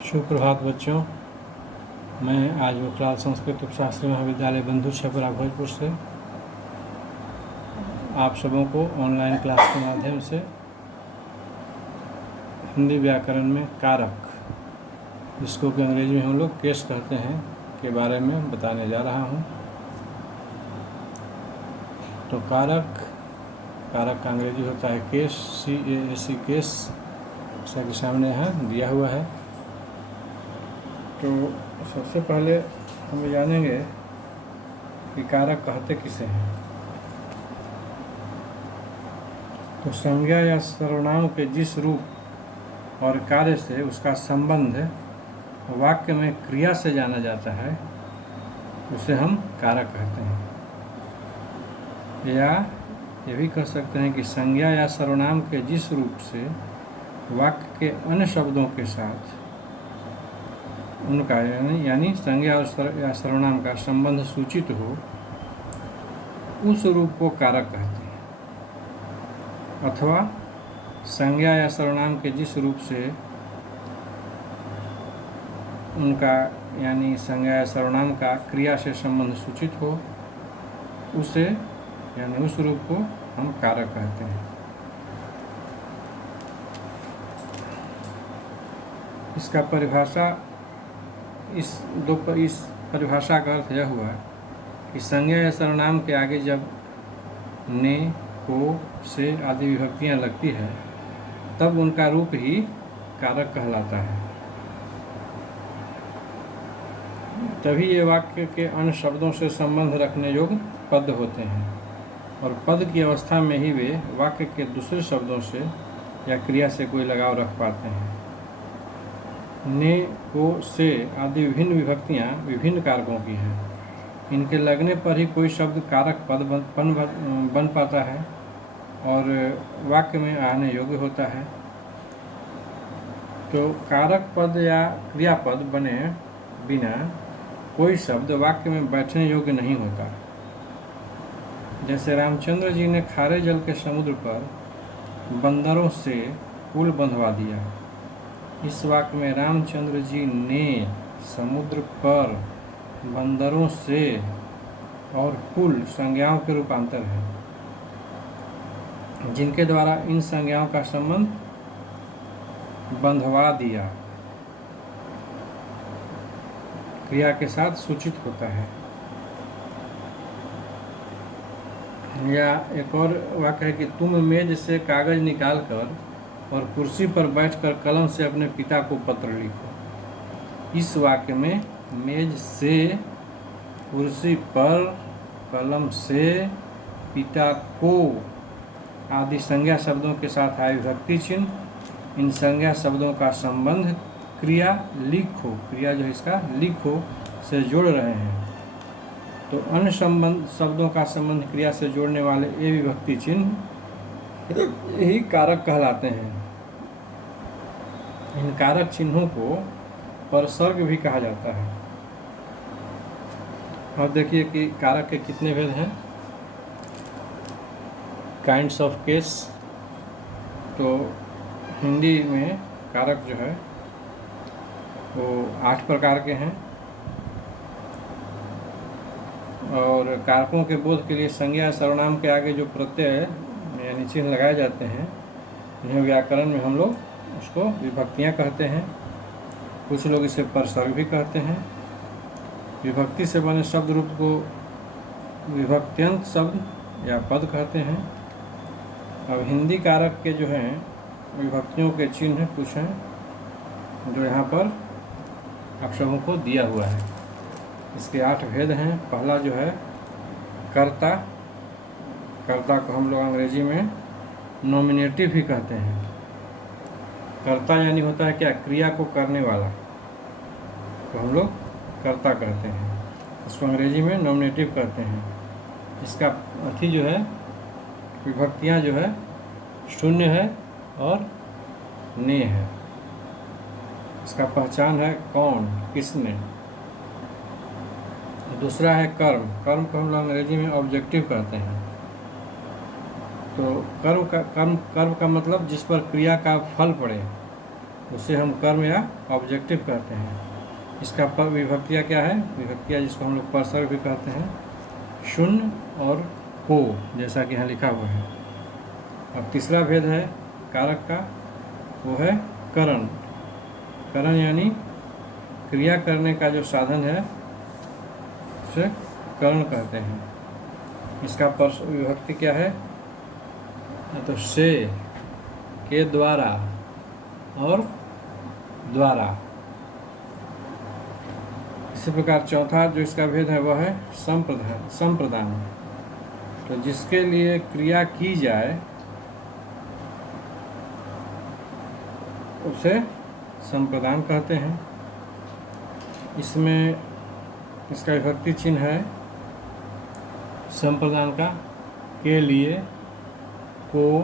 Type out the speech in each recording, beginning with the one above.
सुप्रभात बच्चों, मैं आज वकलाल संस्कृत उपशास्त्री महाविद्यालय बंधु छपरा भोजपुर से आप सबों को ऑनलाइन क्लास के माध्यम से हिंदी व्याकरण में कारक, जिसको कि अंग्रेजी में हम लोग केस कहते हैं, के बारे में बताने जा रहा हूँ। तो कारक का अंग्रेजी होता है केस, CASE केस, जैसा कि सामने यहाँ दिया हुआ है। तो सबसे पहले हम जानेंगे कि कारक कहते किसे हैं। तो संज्ञा या सर्वनाम के जिस रूप और कार्य से उसका संबंध वाक्य में क्रिया से जाना जाता है, उसे हम कारक कहते हैं। या ये भी कह सकते हैं कि संज्ञा या सर्वनाम के जिस रूप से वाक्य के अन्य शब्दों के साथ उनका यानी संज्ञा या सर्वनाम का संबंध सूचित हो, उस रूप को कारक कहते हैं। अथवा संज्ञा या सर्वनाम के जिस रूप से उनका यानी संज्ञा या सर्वनाम का क्रिया से संबंध सूचित हो, उसे यानी उस रूप को हम कारक कहते हैं। इसका परिभाषा इस परिभाषा का अर्थ यह हुआ कि संज्ञा या सर्वनाम के आगे जब ने, को, से आदि विभक्तियां लगती है, तब उनका रूप ही कारक कहलाता है। तभी ये वाक्य के अन्य शब्दों से संबंध रखने योग्य पद होते हैं, और पद की अवस्था में ही वे वाक्य के दूसरे शब्दों से या क्रिया से कोई लगाव रख पाते हैं। ने, को, से आदि विभिन्न विभक्तियाँ विभिन्न कारकों की हैं। इनके लगने पर ही कोई शब्द कारक पद बन पाता है और वाक्य में आने योग्य होता है। तो कारक पद या क्रियापद बने बिना कोई शब्द वाक्य में बैठने योग्य नहीं होता। जैसे रामचंद्र जी ने खारे जल के समुद्र पर बंदरों से पुल बंधवा दिया। इस वाक्य में रामचंद्र जी ने, समुद्र पर, बंदरों से और पुल संज्ञाओं के रूपांतर है, जिनके द्वारा इन संज्ञाओं का संबंध बंधवा दिया क्रिया के साथ सूचित होता है। या एक और वाक्य है कि तुम मेज से कागज निकालकर और कुर्सी पर बैठकर कलम से अपने पिता को पत्र लिखो। इस वाक्य में मेज से, कुर्सी पर, कलम से, पिता को आदि संज्ञा शब्दों के साथ आए विभक्ति चिन्ह, इन संज्ञा शब्दों का संबंध क्रिया लिखो, क्रिया जो है इसका लिखो से जोड़ रहे हैं। तो अन्य शब्दों का संबंध क्रिया से जोड़ने वाले ये विभक्ति चिन्ह यही कारक कहलाते हैं। इन कारक चिन्हों को परसर्ग भी कहा जाता है। अब देखिए कि कारक के कितने भेद हैं। Kinds of case. तो हिंदी में कारक जो है वो 8 प्रकार के हैं, और कारकों के बोध के लिए संज्ञा सर्वनाम के आगे जो प्रत्यय यानी चिन्ह लगाए जाते हैं, इन्हें व्याकरण में हम लोग उसको विभक्तियाँ कहते हैं। कुछ लोग इसे परसर्ग भी कहते हैं। विभक्ति से बने शब्द रूप को विभक्त्यंत शब्द या पद कहते हैं। अब हिंदी कारक के जो हैं विभक्तियों के चिन्ह कुछ हैं जो यहाँ पर आप सबों को दिया हुआ है। इसके 8 भेद हैं। पहला जो है कर्ता। कर्ता को हम लोग अंग्रेजी में नॉमिनेटिव भी कहते हैं। कर्ता यानी होता है क्या, क्रिया को करने वाला, तो हम लोग कर्ता कहते हैं। इसको अंग्रेजी में नॉमिनेटिव कहते हैं। इसका अथी जो है विभक्तियाँ जो है शून्य है और ने है। इसका पहचान है कौन, किसने। दूसरा है कर्म। कर्म को हम लोग अंग्रेजी में ऑब्जेक्टिव कहते हैं। तो कर्म का मतलब जिस पर क्रिया का फल पड़े, उसे हम कर्म या ऑब्जेक्टिव कहते हैं। इसका विभक्तियाँ क्या है? विभक्तियाँ जिसको हम लोग परसर्ग भी कहते हैं, शून्य और को, जैसा कि यहाँ लिखा हुआ है। अब तीसरा भेद है कारक का, वो है करण। करण यानी क्रिया करने का जो साधन है उसे करण कहते हैं। इसका विभक्ति क्या है? तो से, के द्वारा और द्वारा। इसी प्रकार चौथा जो इसका भेद है वह है संप्रदान। तो जिसके लिए क्रिया की जाए उसे संप्रदान कहते हैं। इसमें इसका विभक्ति चिन्ह है संप्रदान का के लिए, को,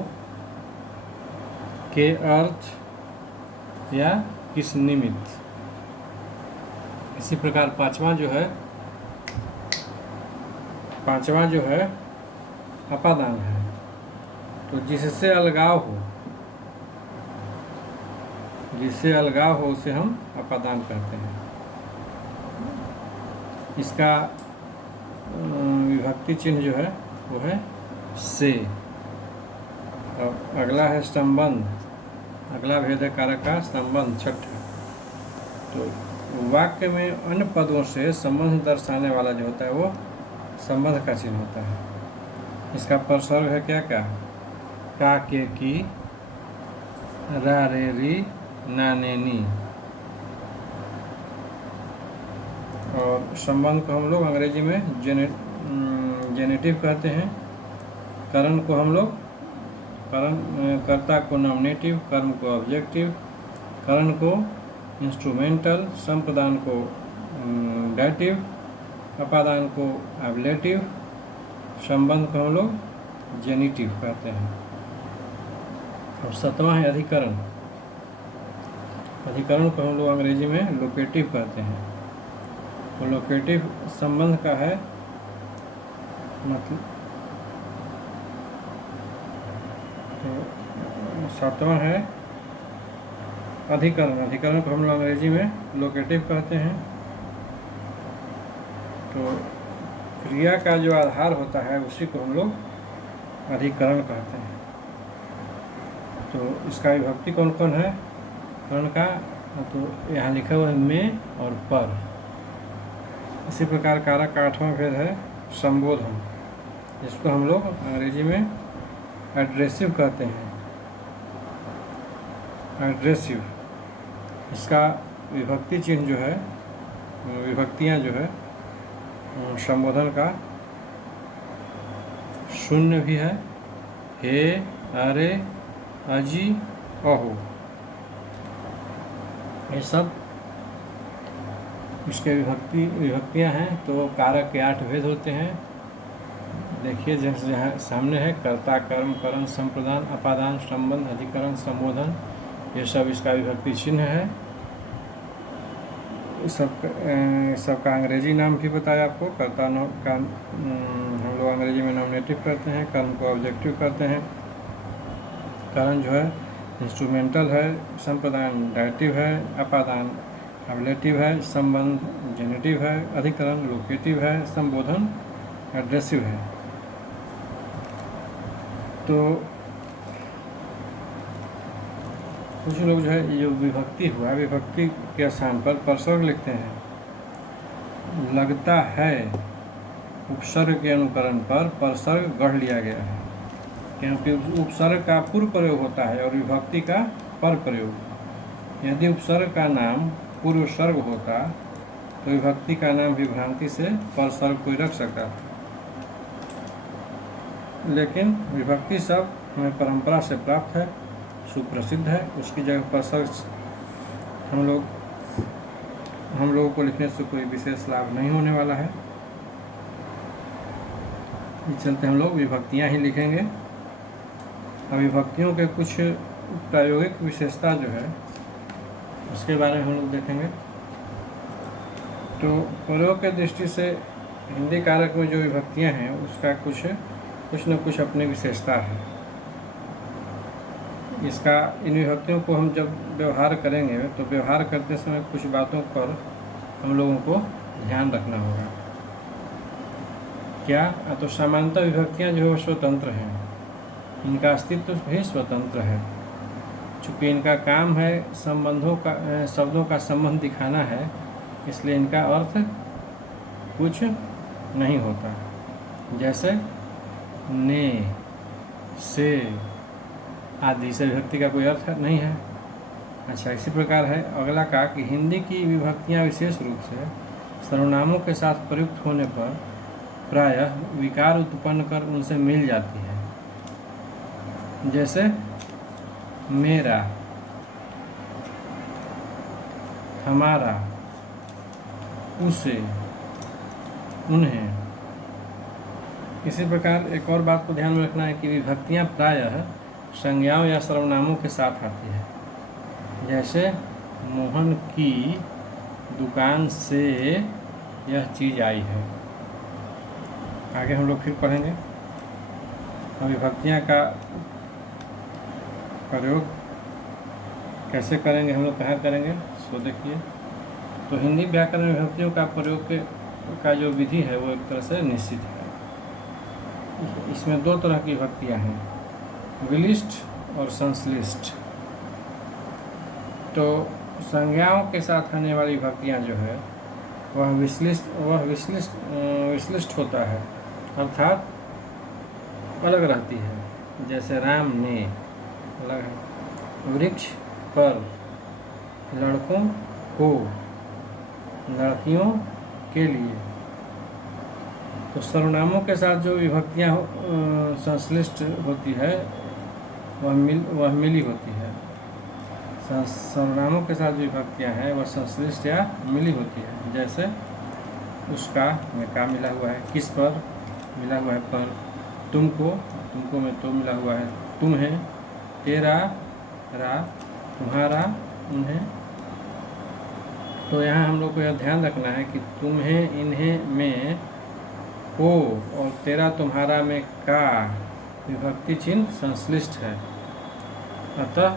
के अर्थ या किस निमित्त। इसी प्रकार पांचवा जो है अपादान है। तो जिससे अलगाव हो उसे हम अपादान कहते हैं। इसका विभक्ति चिन्ह जो है वो है से। और अगला है संबंध। अगला भेद है कारक का संबंध, छठा। तो वाक्य में अन्य पदों से संबंध दर्शाने वाला जो होता है वो संबंध का चिन्ह होता है। इसका परसर्ग है क्या? का, के, की, रा, रे, री, ना, ने, नी। और संबंध को हम लोग अंग्रेजी में जेनेटिव कहते हैं। करण को हम लोग कर्ता को नॉमिनेटिव, कर्म को ऑब्जेक्टिव, करण को इंस्ट्रूमेंटल, संप्रदान को डेटिव, अपादान को एब्लेटिव, संबंध को हम लोग जेनिटिव कहते हैं। और सातवां है अधिकरण। अधिकरण को हम लोग अंग्रेजी में लोकेटिव कहते हैं। तो लोकेटिव संबंध का है, मतलब तो सातवां है अधिकरण। अधिकरण को हम लोग अंग्रेजी में लोकेटिव कहते हैं। तो क्रिया का जो आधार होता है उसी को हम लोग अधिकरण कहते हैं। तो इसका विभक्ति कौन कौन है करण का? तो यहाँ लिखा हुआ है में और पर। इसी प्रकार कारक का आठवां भेद है संबोधन, जिसको हम लोग अंग्रेजी में एड्रेसिव कहते हैं। एड्रेसिव। इसका विभक्ति चिन्ह जो है, विभक्तियाँ जो है संबोधन का शून्य भी है, हे, अरे, अजी, अहो। ये सब इसके विभक्तियाँ हैं। तो कारक के 8 भेद होते हैं। देखिए जैसे जहाँ सामने है कर्ता, कर्म, करण, संप्रदान, अपादान, संबंध, अधिकरण, संबोधन, ये सब इसका विभक्ति चिन्ह है। सबका अंग्रेजी नाम भी बताया आपको। कर्ता का हम लोग अंग्रेजी में नॉमिनेटिव करते हैं, कर्म को ऑब्जेक्टिव करते हैं, करण जो है इंस्ट्रूमेंटल है, संप्रदान डायटिव है, अपादान एब्लेटिव है, संबंध जेनेटिव है, अधिकरण लोकेटिव है, संबोधन एड्रेसिव है। तो कुछ लोग जो है ये विभक्ति हुआ, विभक्ति के स्थान पर परसर्ग लिखते हैं। लगता है उपसर्ग के अनुकरण पर परसर्ग गढ़ लिया गया है, क्योंकि उपसर्ग का पूर्व प्रयोग होता है और विभक्ति का पर प्रयोग। यदि उपसर्ग का नाम पूर्व सर्ग होता तो विभक्ति का नाम भी भ्रांति से परसर्ग कोई रख सकता था, लेकिन विभक्ति शब्द हमें परंपरा से प्राप्त है, सुप्रसिद्ध है। उसकी जगह परसर्ग हम लोगों को लिखने से कोई विशेष लाभ नहीं होने वाला है। इस चलते हम लोग विभक्तियाँ ही लिखेंगे। अब विभक्तियों के कुछ प्रायोगिक विशेषता जो है उसके बारे में हम लोग देखेंगे। तो प्रयोग के दृष्टि से हिंदी कारक में जो विभक्तियाँ हैं उसका कुछ न कुछ अपनी विशेषता है। इसका इन विभक्तियों को हम जब व्यवहार करेंगे तो व्यवहार करते समय कुछ बातों पर हम लोगों को ध्यान रखना होगा। क्या? तो सामान्यतः विभक्तियाँ जो है स्वतंत्र हैं, इनका अस्तित्व भी स्वतंत्र है। चूँकि इनका काम है शब्दों का संबंध दिखाना है, इसलिए इनका अर्थ कुछ नहीं होता। जैसे ने, से आदि से विभक्ति का कोई अर्थ नहीं है। अच्छा, इसी प्रकार है अगला का कि हिंदी की विभक्तियाँ विशेष रूप से सर्वनामों के साथ प्रयुक्त होने पर प्रायः विकार उत्पन्न कर उनसे मिल जाती है। जैसे मेरा, हमारा, उसे, उन्हें। इसी प्रकार एक और बात को ध्यान में रखना है कि विभक्तियाँ प्रायः संज्ञाओं या सर्वनामों के साथ आती है। जैसे मोहन की दुकान से यह चीज़ आई है। आगे हम लोग फिर पढ़ेंगे। और विभक्तियाँ का प्रयोग कैसे करेंगे, हम लोग कहाँ करेंगे, सो देखिए। तो हिंदी व्याकरण में विभक्तियों का प्रयोग का जो विधि है वो एक तरह से निश्चित है। इसमें दो तरह की विभक्तियाँ हैं, विशिष्ट और संश्लिष्ट। तो संज्ञाओं के साथ आने वाली विभक्तियाँ जो है वह विश्लिष्ट होता है, अर्थात अलग रहती है। जैसे राम ने अलग है, वृक्ष पर, लड़कों को, लड़कियों के लिए। तो सर्वनामों के साथ जो विभक्तियाँ संश्लिष्ट होती है वह मिली होती है। सर्वनामों के साथ जो विभक्तियाँ हैं वह संश्लिष्ट या मिली होती है। जैसे उसका में का मिला हुआ है, किस पर मिला हुआ है पर, तुमको में तो मिला हुआ है तुम्हें, तेरा रा, तुम्हारा उन्हें। तो यहाँ हम लोग को यह ध्यान रखना है कि तुम्हें इन्हें में को और तेरा तुम्हारा में का विभक्ति चिन्ह संश्लिष्ट है। अतः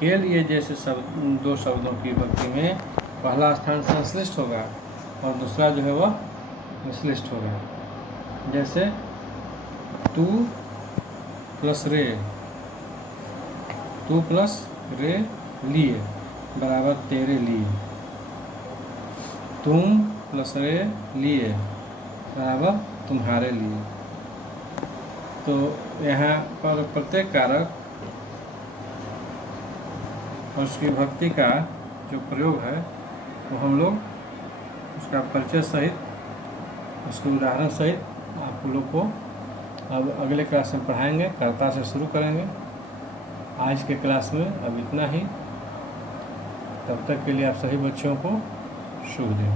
के लिए जैसे दो शब्दों की विभक्ति में पहला स्थान संश्लिष्ट होगा और दूसरा जो है वह विश्लिष्ट होगा। जैसे तू प्लस रे, तू प्लस रे लिए बराबर तेरे लिए, तुम प्लस रे लिए बराबर तुम्हारे लिए। तो यहाँ पर प्रत्येक कारक और उसकी विभक्ति का जो प्रयोग है वो हम लोग उसका परिचय सहित, उसके उदाहरण सहित आप लोग को अब अगले क्लास में पढ़ाएंगे। कर्ता से शुरू करेंगे। आज के क्लास में अब इतना ही। तब तक के लिए आप सभी बच्चों को शुभ दिन।